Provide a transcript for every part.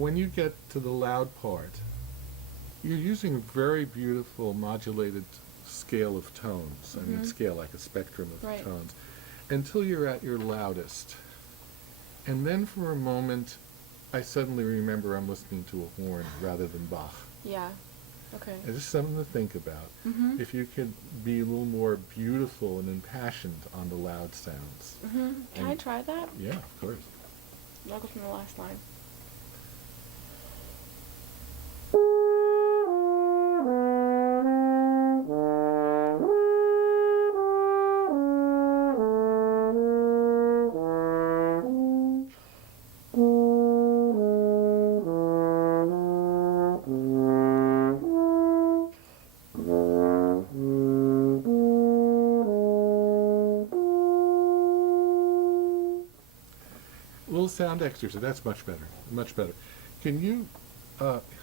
when you get to the loud part, you're using a very beautiful modulated scale of tones. I mean, scale like a spectrum of Right. tones, until you're at your loudest. And then for a moment, I suddenly remember I'm listening to a horn rather than Bach. Yeah. Okay. It's just something to think about. If you could be a little more beautiful and impassioned on the loud sounds. Can I try that? Yeah, of course. I'll go from the last line. Little sound extra, so that's much better, much better. Can you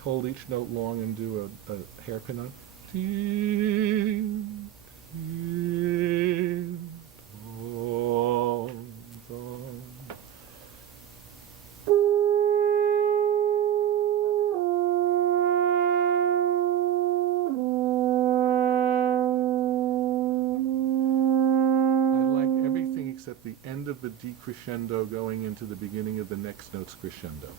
hold each note long and do a hairpin on? Ting, ting, dong, dong. At the end of the decrescendo going into the beginning of the next note's crescendo.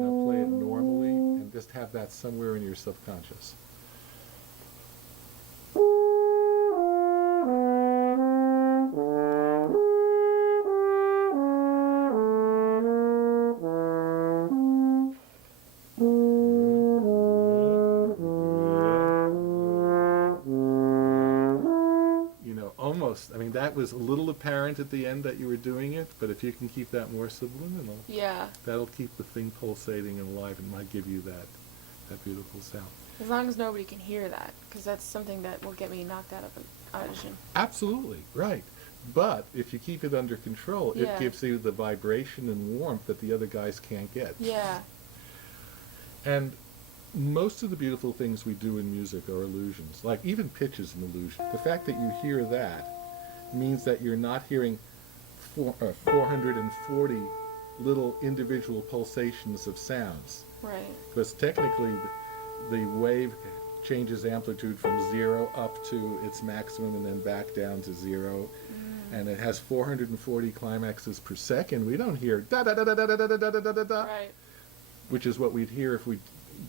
Now play it normally and just have that somewhere in your subconscious. I mean, that was a little apparent at the end that you were doing it, but if you can keep that more subliminal, that'll keep the thing pulsating and alive and might give you that beautiful sound. As long as nobody can hear that, because that's something that will get me knocked out of an audition. Absolutely, right. But if you keep it under control, it gives you the vibration and warmth that the other guys can't get. Yeah. And most of the beautiful things we do in music are illusions. Like even pitch is an illusion. The fact that you hear that means that you're not hearing 440 little individual pulsations of sounds. Right. Because technically the wave changes amplitude from 0 up to its maximum and then back down to 0. And it has 440 climaxes per second. We don't hear da da da da da da da da da da da, Right. which is what we'd hear if we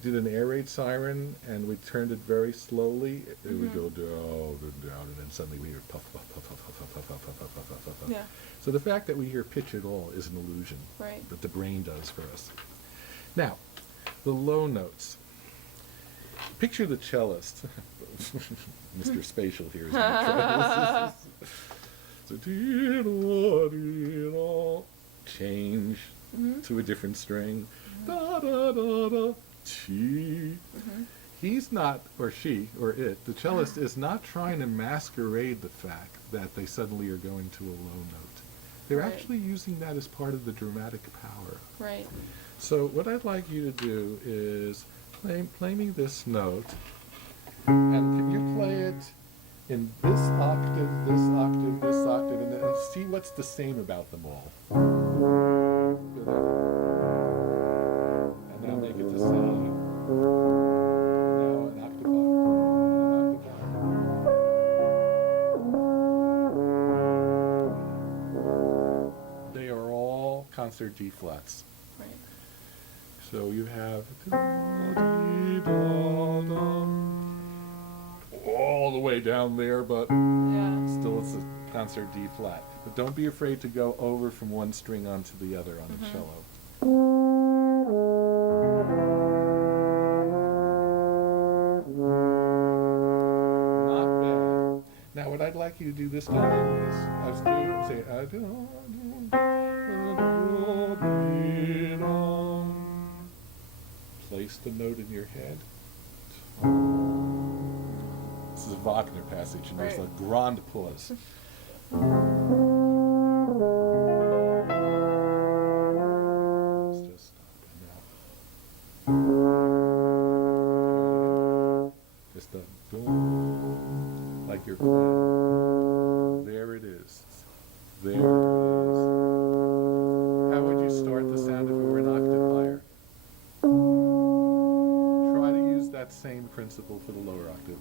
did an air raid siren and we turned it very slowly. It would go down and down, and then suddenly we hear puff, puff, puff, puff, puff, puff, puff, puff, puff, puff, puff, puff. Yeah. So the fact that we hear pitch at all is an illusion Right. that the brain does for us. Now, the low notes. Picture the cellist. Mr. Spatial here is in trouble. So, change to a different string. Da da da da. T. He's not, or she, or it, the cellist is not trying to masquerade the fact that they suddenly are going to a low note. They're actually using that as part of the dramatic power. Right. So what I'd like you to do is play me this note, and can you play it in this octave, this octave, this octave, and see what's the same about them all. And now make it the same. Now an octave octave. They are all concert D flats. Right. So you have all the way down there, but still it's a concert D flat. But don't be afraid to go over from one string onto the other on the cello. Not bad. Now what I'd like you to do this time is place the note in your head. This is a Wagner passage, and there's a grand pause. It's just up and out. Boom. Like you're playing. There it is. There it is. How would you start the sound if it were an octave higher? Try to use that same principle for the lower octave.